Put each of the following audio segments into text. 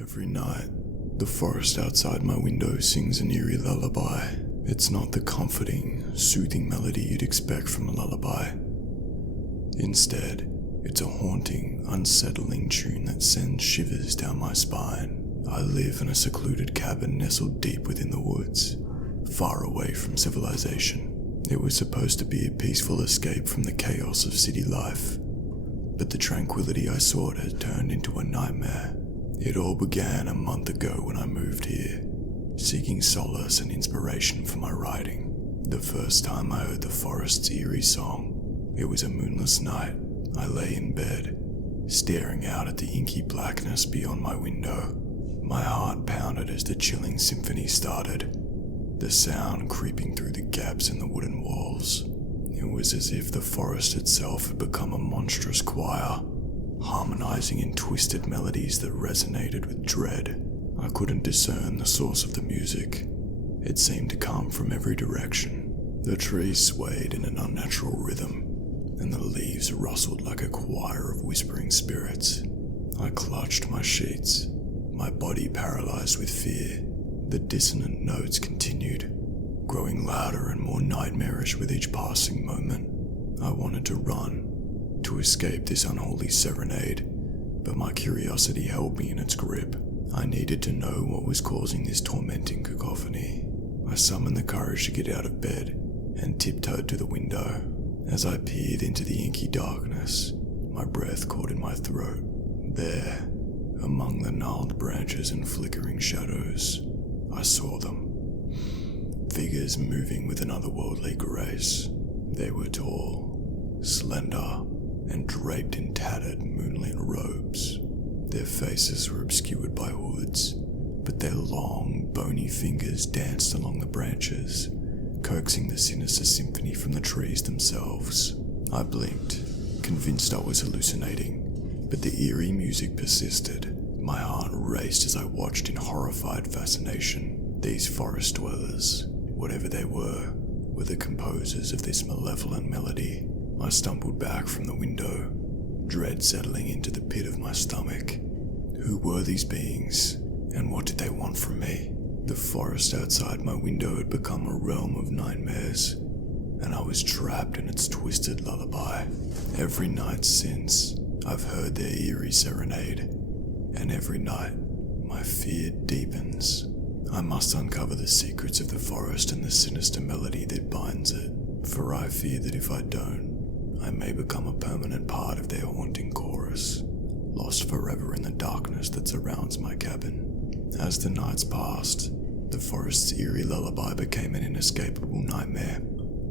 Every night, the forest outside my window sings an eerie lullaby. It's not the comforting, soothing melody you'd expect from a lullaby. Instead, it's a haunting, unsettling tune that sends shivers down my spine. I live in a secluded cabin nestled deep within the woods, far away from civilization. It was supposed to be a peaceful escape from the chaos of city life, but the tranquility I sought had turned into a nightmare. It all began a month ago when I moved here, seeking solace and inspiration for my writing. The first time I heard the forest's eerie song, it was a moonless night. I lay in bed, staring out at the inky blackness beyond my window. My heart pounded as the chilling symphony started, the sound creeping through the gaps in the wooden walls. It was as if the forest itself had become a monstrous choir, harmonizing in twisted melodies that resonated with dread. I couldn't discern the source of the music. It seemed to come from every direction. The trees swayed in an unnatural rhythm, and the leaves rustled like a choir of whispering spirits. I clutched my sheets, my body paralyzed with fear. The dissonant notes continued, growing louder and more nightmarish with each passing moment. I wanted to run, to escape this unholy serenade, but my curiosity held me in its grip. I needed to know what was causing this tormenting cacophony. I summoned the courage to get out of bed and tiptoed to the window. As I peered into the inky darkness, my breath caught in my throat. There, among the gnarled branches and flickering shadows, I saw them. Figures moving with an otherworldly grace. They were tall, slender, and draped in tattered moonlit robes. Their faces were obscured by hoods, but their long, bony fingers danced along the branches, coaxing the sinister symphony from the trees themselves. I blinked, convinced I was hallucinating, but the eerie music persisted. My heart raced as I watched in horrified fascination. These forest dwellers, whatever they were the composers of this malevolent melody. I stumbled back from the window, dread settling into the pit of my stomach. Who were these beings, and what did they want from me? The forest outside my window had become a realm of nightmares, and I was trapped in its twisted lullaby. Every night since, I've heard their eerie serenade, and every night, my fear deepens. I must uncover the secrets of the forest and the sinister melody that binds it, for I fear that if I don't, I may become a permanent part of their haunting chorus, lost forever in the darkness that surrounds my cabin. As the nights passed, the forest's eerie lullaby became an inescapable nightmare,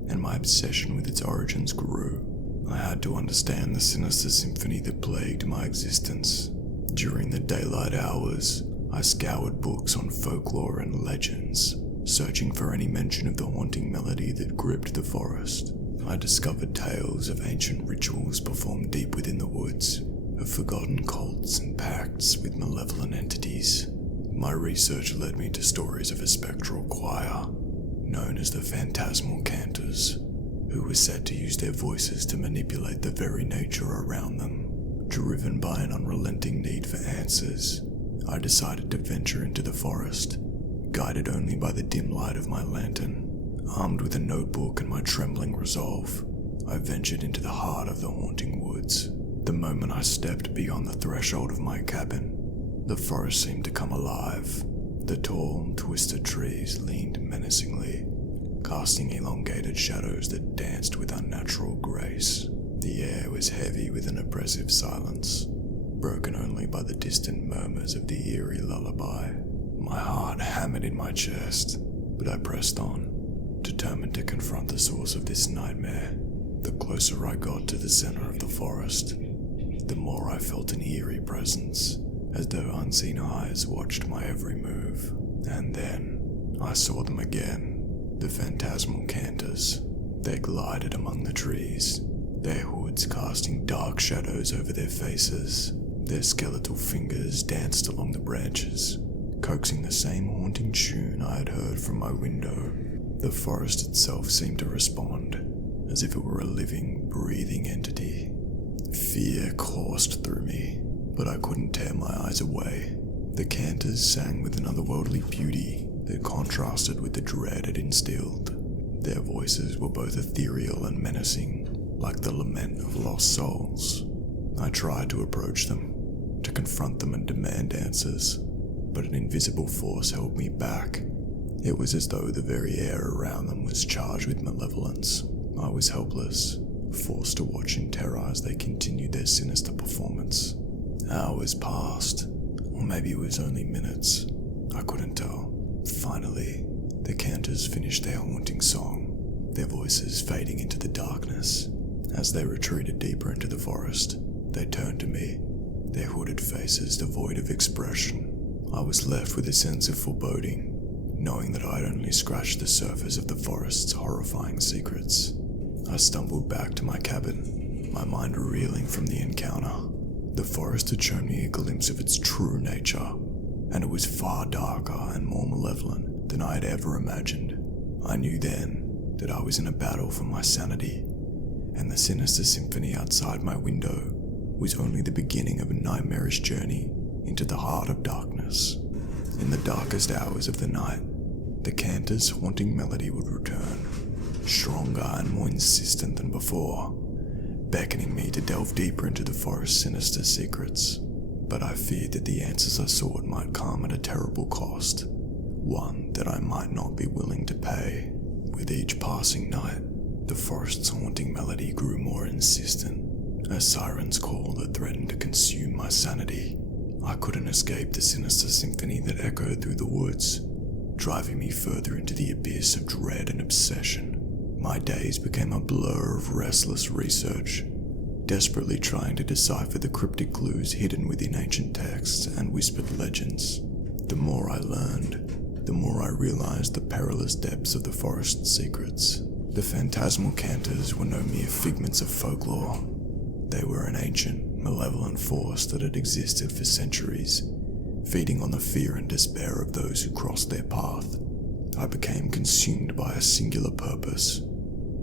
and my obsession with its origins grew. I had to understand the sinister symphony that plagued my existence. During the daylight hours, I scoured books on folklore and legends, searching for any mention of the haunting melody that gripped the forest. I discovered tales of ancient rituals performed deep within the woods, of forgotten cults and pacts with malevolent entities. My research led me to stories of a spectral choir, known as the phantasmal cantors, who were said to use their voices to manipulate the very nature around them. Driven by an unrelenting need for answers, I decided to venture into the forest, guided only by the dim light of my lantern. Armed with a notebook and my trembling resolve, I ventured into the heart of the haunting woods. The moment I stepped beyond the threshold of my cabin, the forest seemed to come alive. The tall, twisted trees leaned menacingly, casting elongated shadows that danced with unnatural grace. The air was heavy with an oppressive silence, broken only by the distant murmurs of the eerie lullaby. My heart hammered in my chest, but I pressed on, determined to confront the source of this nightmare. The closer I got to the center of the forest, the more I felt an eerie presence, as though unseen eyes watched my every move. And then, I saw them again, the phantasmal cantors. They glided among the trees, their hoods casting dark shadows over their faces. Their skeletal fingers danced along the branches, coaxing the same haunting tune I had heard from my window. The forest itself seemed to respond, as if it were a living, breathing entity. Fear coursed through me, but I couldn't tear my eyes away. The cantors sang with an otherworldly beauty that contrasted with the dread it instilled. Their voices were both ethereal and menacing, like the lament of lost souls. I tried to approach them, to confront them and demand answers, but an invisible force held me back. It was as though the very air around them was charged with malevolence. I was helpless, forced to watch in terror as they continued their sinister performance. Hours passed, or maybe it was only minutes. I couldn't tell. Finally, the cantors finished their haunting song, their voices fading into the darkness. As they retreated deeper into the forest, they turned to me, their hooded faces devoid of expression. I was left with a sense of foreboding, knowing that I had only scratched the surface of the forest's horrifying secrets. I stumbled back to my cabin, my mind reeling from the encounter. The forest had shown me a glimpse of its true nature, and it was far darker and more malevolent than I had ever imagined. I knew then that I was in a battle for my sanity, and the sinister symphony outside my window was only the beginning of a nightmarish journey into the heart of darkness. In the darkest hours of the night, the cantors' haunting melody would return, stronger and more insistent than before, beckoning me to delve deeper into the forest's sinister secrets. But I feared that the answers I sought might come at a terrible cost, one that I might not be willing to pay. With each passing night, the forest's haunting melody grew more insistent, a siren's call that threatened to consume my sanity. I couldn't escape the sinister symphony that echoed through the woods, driving me further into the abyss of dread and obsession. My days became a blur of restless research, desperately trying to decipher the cryptic clues hidden within ancient texts and whispered legends. The more I learned, the more I realized the perilous depths of the forest's secrets. The phantasmal cantors were no mere figments of folklore. They were an ancient, malevolent force that had existed for centuries, feeding on the fear and despair of those who crossed their path. I became consumed by a singular purpose: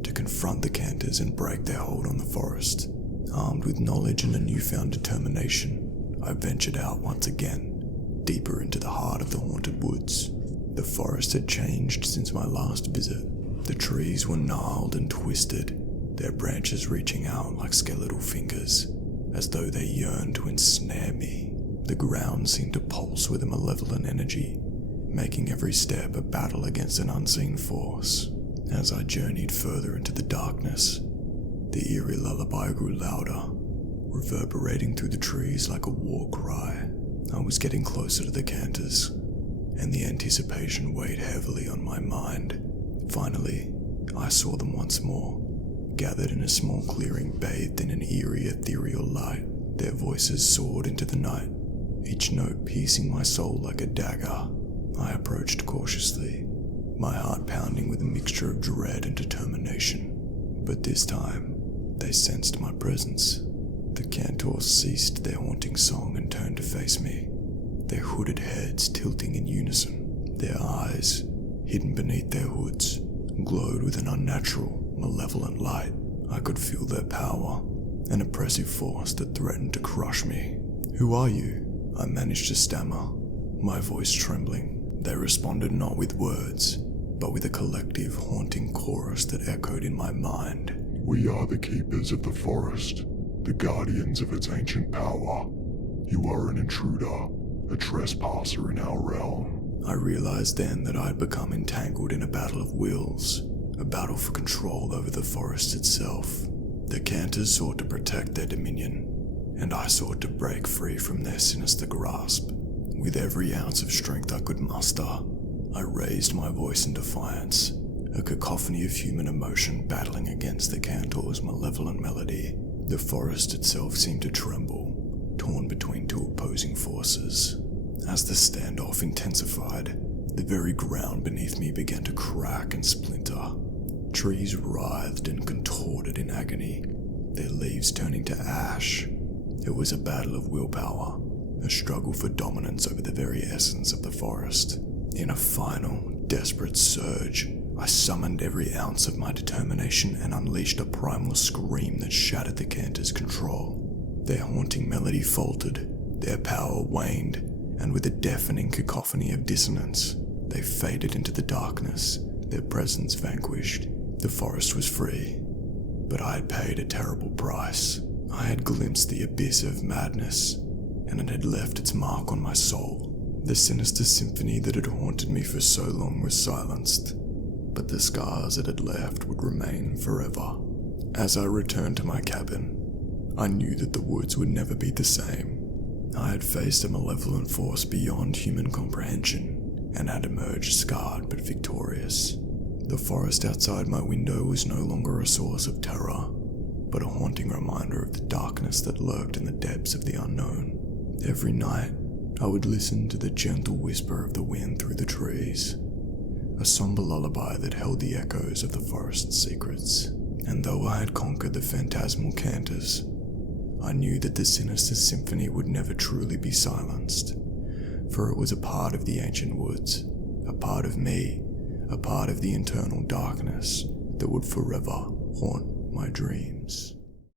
to confront the cantors and break their hold on the forest. Armed with knowledge and a newfound determination, I ventured out once again, deeper into the heart of the haunted woods. The forest had changed since my last visit. The trees were gnarled and twisted, their branches reaching out like skeletal fingers, as though they yearned to ensnare me. The ground seemed to pulse with a malevolent energy, making every step a battle against an unseen force. As I journeyed further into the darkness, the eerie lullaby grew louder, reverberating through the trees like a war cry. I was getting closer to the cantors, and the anticipation weighed heavily on my mind. Finally, I saw them once more, gathered in a small clearing bathed in an eerie, ethereal light. Their voices soared into the night, each note piercing my soul like a dagger. I approached cautiously, my heart pounding with a mixture of dread and determination. But this time, they sensed my presence. The cantors ceased their haunting song and turned to face me, their hooded heads tilting in unison. Their eyes, hidden beneath their hoods, glowed with an unnatural, malevolent light. I could feel their power, an oppressive force that threatened to crush me. "Who are you?" I managed to stammer, my voice trembling. They responded not with words, but with a collective, haunting chorus that echoed in my mind. "We are the keepers of the forest, the guardians of its ancient power. You are an intruder, a trespasser in our realm." I realized then that I had become entangled in a battle of wills, a battle for control over the forest itself. The cantors sought to protect their dominion, and I sought to break free from their sinister grasp. With every ounce of strength I could muster, I raised my voice in defiance, a cacophony of human emotion battling against the cantors' malevolent melody. The forest itself seemed to tremble, torn between two opposing forces. As the standoff intensified, the very ground beneath me began to crack and splinter. Trees writhed and contorted in agony, their leaves turning to ash. It was a battle of willpower, a struggle for dominance over the very essence of the forest. In a final, desperate surge, I summoned every ounce of my determination and unleashed a primal scream that shattered the cantors' control. Their haunting melody faltered, their power waned, and with a deafening cacophony of dissonance, they faded into the darkness, their presence vanquished. The forest was free, but I had paid a terrible price. I had glimpsed the abyss of madness, and it had left its mark on my soul. The sinister symphony that had haunted me for so long was silenced, but the scars it had left would remain forever. As I returned to my cabin, I knew that the woods would never be the same. I had faced a malevolent force beyond human comprehension, and had emerged scarred but victorious. The forest outside my window was no longer a source of terror, but a haunting reminder of the darkness that lurked in the depths of the unknown. Every night, I would listen to the gentle whisper of the wind through the trees, a somber lullaby that held the echoes of the forest's secrets. And though I had conquered the phantasmal cantors, I knew that the sinister symphony would never truly be silenced, for it was a part of the ancient woods, a part of me, a part of the internal darkness that would forever haunt my dreams.